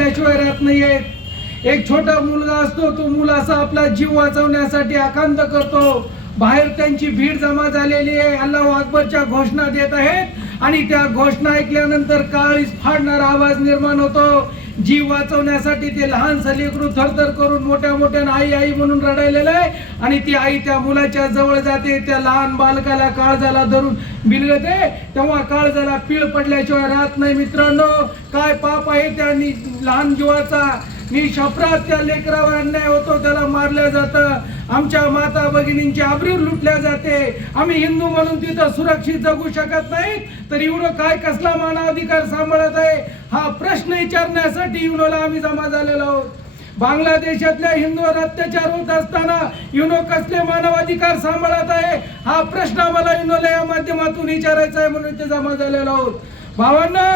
केल्याशिवाय राहत नाहीयेत एक छोटा मुलगा असतो तो मुलाचा आपला जीव वाचवण्यासाठी आकांत करतो. बाहेर त्यांची भीड जमा झालेली आहे. अल्लाह अकबरच्या घोषणा देत आहेत. आणि त्या घोषणा ऐकल्यानंतर काळीस फाडणारा आवाज निर्माण होतो. जीव वाचवण्यासाठी ते लहान लेकरू थरथर करून मोठ्या मोठ्या आई आई म्हणून रडायलेलं आहे. आणि ती आई त्या मुलाच्या जवळ जाते त्या लहान बालकाला काळजाला धरून बिलगते तेव्हा काळजाला पीळ पडल्याशिवाय राहत नाही. मित्रांनो काय पाप आहे त्या लहान जीवाचा? निशपराध त्या लेकरावर अन्याय होतो त्याला मारलं जातं. आमच्या माता भगिनींची आबरी लुटल्या जाते. आम्ही हिंदू म्हणून तिथं सुरक्षित जगू शकत नाही तर एवढं काय कसला मानवाधिकार सांभाळत आहे? हा प्रश्न विचारण्यासाठी युनोला आम्ही जमा झालेलो आहोत. बांगलादेशातल्या हिंदूवर अत्याचार होत असताना युनो कसले मानवाधिकार सांभाळत आहे हा प्रश्न आम्हाला युनोला या माध्यमातून विचारायचा आहे म्हणून ते जमा झालेलो आहोत. भावांना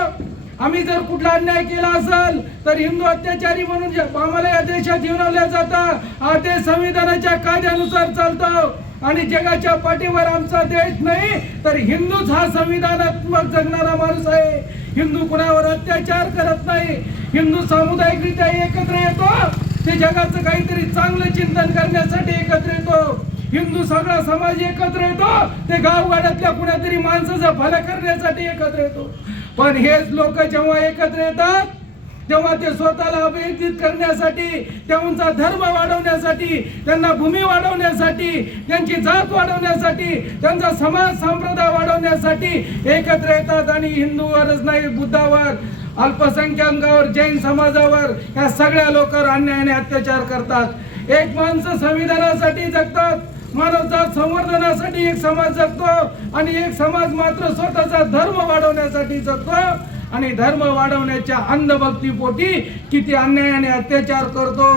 आम्ही जर कुठला अन्याय केला असेल तर हिंदू अत्याचारी म्हणून आम्हाला या देशात हिनवल्या जातात हा देश संविधानाच्या कायद्यानुसार चालतो आणि जगाच्या पाठीवर आमचा देश नाही तर हिंदूच हा संविधानात्मक जगणारा माणूस आहे. हिंदू कुणावर अत्याचार करत नाही. हिंदू सामुदायिकरित्या एकत्र येतो. ते जगाचं काहीतरी चांगलं चिंतन करण्यासाठी एकत्र येतो. हिंदू सगळा समाज एकत्र येतो. ते गावगाड्यातल्या कुणातरी माणसाचं भलं करण्यासाठी एकत्र येतो. पण हेच लोक जेव्हा एकत्र येतात तेव्हा ते स्वतःला अभिजित करण्यासाठी त्यांचा धर्म वाढवण्यासाठी त्यांना भूमी वाढवण्यासाठी त्यांची जात वाढवण्यासाठी त्यांचा समाज संप्रदाय वाढवण्यासाठी एकत्र येतात आणि हिंदूवरच नाही बुद्धावर अल्पसंख्याकांवर जैन समाजावर या सगळ्या लोकांवर आणि अत्याचार करतात. एक माणसं संविधानासाठी जगतात मानवजात संवर्धनासाठी एक समाज जगतो आणि एक समाज मात्र स्वतःचा धर्म वाढवण्यासाठी जगतो. आणि धर्म वाढवण्याच्या अंधभक्तीपोटी किती अन्यायाने अत्याचार करतो